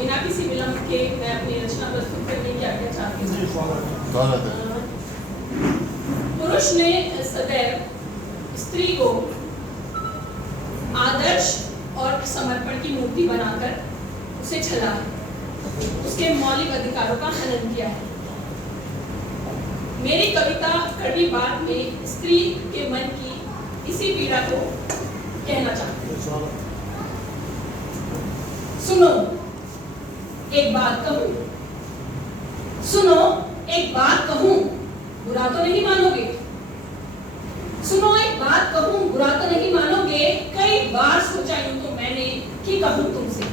बिना किसी विलंब के मैं अपनी रचना प्रस्तुत करने की आज्ञा चाहती हूँ। पुरुष ने सदैव स्त्री को आदर्श और समर्पण की मूर्ति बनाकर उसे छला है, उसके मौलिक अधिकारों का हनन किया है। मेरी कविता कड़वी बात में स्त्री के मन की इसी पीड़ा को कहना चाहती हूँ। सुनो एक बात कहूं, सुनो एक बात कहूं, बुरा तो नहीं मानोगे। सुनो एक बात कहूं, बुरा तो नहीं मानोगे। कई बार सोचा यूं तो मैंने कि कहूं तुमसे,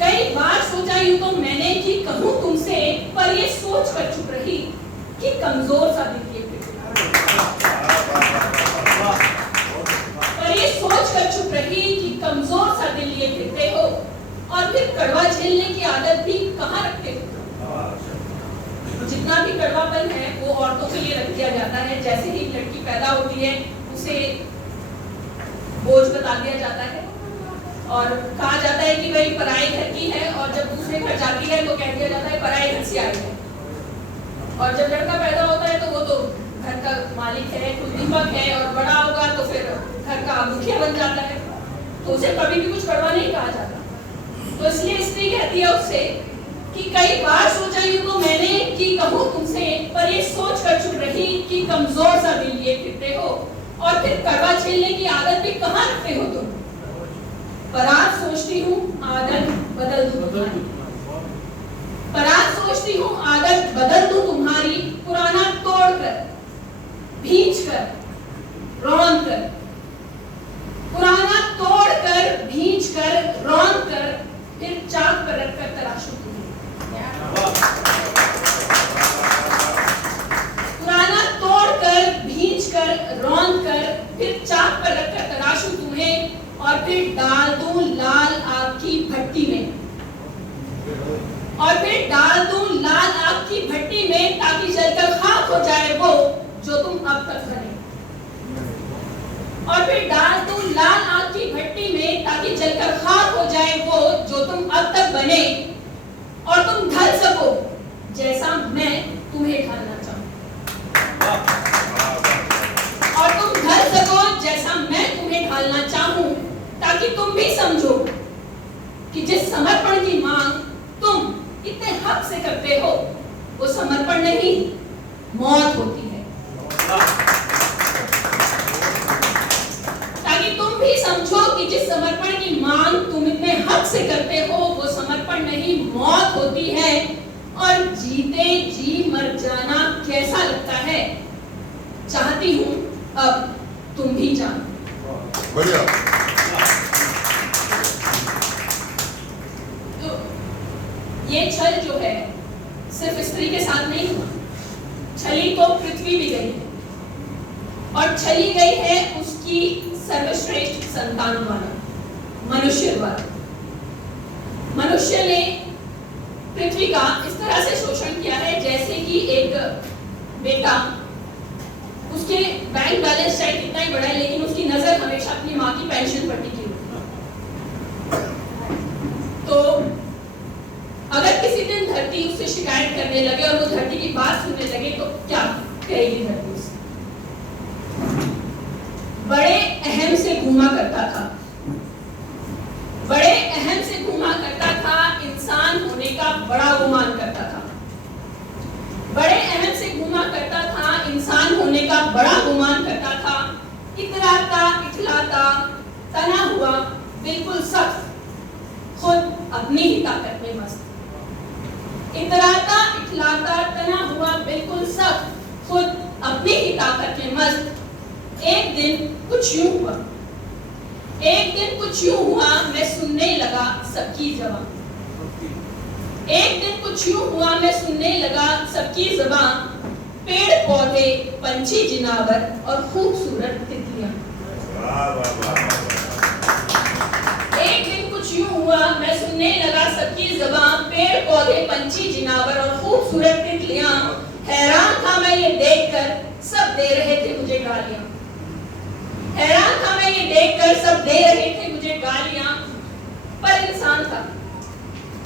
कई बार सोचा यूं तो मैंने कि कहूं तुमसे, पर ये सोच कर चुप रही कि कमजोर सा दिल ये फिरते, पर ये सोच कर चुप रही कि कमजोर सा दिल ये फिरते हो, और फिर कड़वा झेलने की आदत भी कहाँ रखते हो। जितना भी कड़वापन है वो औरतों के लिए रख दिया जाता है। जैसे ही लड़की पैदा होती है उसे बोझ बता दिया जाता है और कहा जाता है कि वही पराये घर की है, और जब दूसरे घर जाती है तो कह दिया जाता है पराये घर से आई है। और जब लड़का पैदा होता है तो वो तो घर का मालिक है, कुलदीपक है, और बड़ा होगा तो फिर घर का मुखिया बन जाता है, तो उसे कभी भी कुछ कड़वा नहीं कहा जाता। तो इसलिए स्त्री कहती है उससे कि कई बार सोचा यूं तो मैंने कि कहूं तुमसे, पर ये सोच कर चुप रही कि कमजोर सा दिल लिए फिरते हो, और फिर कड़वा झेलने की आदत भी कहाँ रखते हो तुम। पर आज सोचती हूँ आदत बदल दूं तुम्हारी, पर आज सोचती हूँ आदत बदल दूं तुम्हारी, पुराना तोड़कर भींचकर रौंद कर, पुराना तोड़कर भींचकर रौंद कर, फिर चाक पर रखकर तराशूं तुम्हें। पुराना तोड़कर भींचकर रौंद कर, फिर चाक पर रखकर तराशूं तुम्हें, और फिर डाल दूं लाल आग की भट्टी में, और फिर डाल दूं लाल आग की भट्टी में, ताकि जलकर खाक हो जाए वो जो तुम अब तक बने। और फिर डाल दूं लाल आग की भट्टी में, ताकि जलकर खाक हो जाए वो जो तुम अब तक बने, और तुम ढल सको जैसा मैं तुम्हें ढालना चाहूं, और तुम ढल सको जैसा मैं तुम्हें ढालना चाहूं, ताकि तुम भी समझो कि जिस समर्पण की मांग तुम इतने हक से करते हो वो समर्पण नहीं मौत होती है। ताकि तुम भी समझो कि जिस समर्पण की मांग तुम इतने हक से करते हो वो समर्पण नहीं मौत होती है। और जीते जी मर जाना कैसा लगता है, चाहती हूं अब तुम भी जानो। बढ़िया। तो ये छल जो है सिर्फ स्त्री के साथ नहीं हुआ, छली तो पृथ्वी भी गई है, और छली गई है उसकी सर्वश्रेष्ठ संतान द्वारा, मनुष्य द्वारा। मनुष्य ने पृथ्वी का इस तरह से शोषण किया है जैसे कि एक बेटा, उसके बैंक बैलेंस चाहे कितना ही बड़ा है लेकिन उसकी नजर हमेशा अपनी माँ की पेंशन पर टिकी होती है। तो अगर किसी दिन धरती उससे शिकायत करने लगे और वो धरती की बात सुनने लगे तो क्या कहेगी धरती उससे? बड़े अहम से घूमा करता था, बड़े अहम से घूमा करता था, इंसान होने का बड़ा गुमान करता था। बड़े अहम से घूमा करता था, इंसान होने का बड़ा गुमान करता था। इतराता इठलाता तना हुआ बिल्कुल सख्त, खुद अपनी ही ताकत में मस्त। इतराता इठलाता तना हुआ बिल्कुल सख्त, खुद अपनी ही ताकत में मस्त। एक दिन कुछ यूं हुआ, एक दिन कुछ यूं हुआ, मैं सुनने लगा सबकी ज़बान। एक दिन कुछ यूं हुआ, मैं सुनने लगा सबकी ज़बान। पेड़ पौधे, पंछी जिनावर और खूबसूरत तितलियां। एक दिन कुछ यूं हुआ, मैं सुनने लगा सबकी ज़बान। पेड़ पौधे, पंछी जिनावर और खूबसूरत तितलियां। हैरान था मैं ये देखकर, सब दे रहे थे मुझे गालियां। हैरान था मैं ये देखकर, सब दे रहे थे मुझे गालियां। पर इंसान था,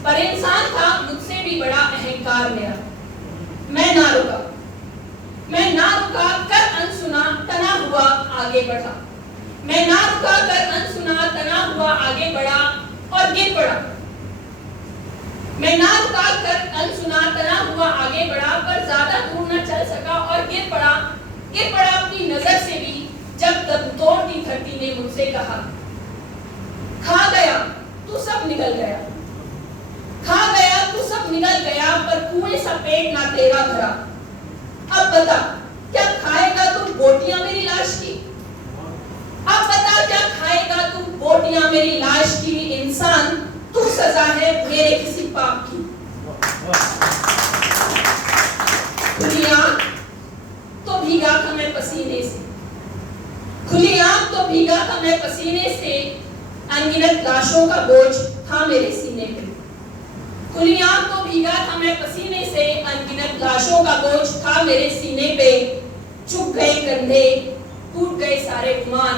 पर इंसान था मुझसे भी बड़ा अहंकार मेरा। मैं ना रुका कर अनसुना तना हुआ आगे बढ़ा। मैं ना रुका कर अनसुना तना हुआ आगे बढ़ा और गिर पड़ा। मैं ना रुका कर अनसुना तना हुआ आगे बढ़ा, पर ज्यादा दूर न चल सका और गिर पड़ा अपनी नजर से भी, जब तब तोड़ती धरती ने मुझसे कहा, खा गया तू सब निकल गया, खा गया तू सब निकल गया, पर कुएं सा पेट ना तेरा भरा। अब बता क्या खाएगा तू बोटियां मेरी लाश की? अब बता क्या खाएगा तू बोटियां मेरी लाश की? इंसान तू सजा है मेरे किसी पाप की। खुली आंख तो भीगा था मैं पसीने से, खुली आंख तो भीगा था मैं पसीने से, अनगिनत लाशों का बोझ था मेरे सीने पे। खुली आंख तो भीगा था मैं पसीने से, अनगिनत लाशों का बोझ था मेरे सीने पे। झुक गए कंधे, टूट गए सारे गुमान,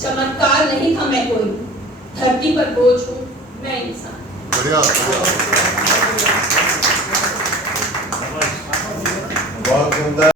चमत्कार नहीं था मैं कोई, धरती पर बोझ हूं मैं इंसान। बढ़िया बहुत सुंदर।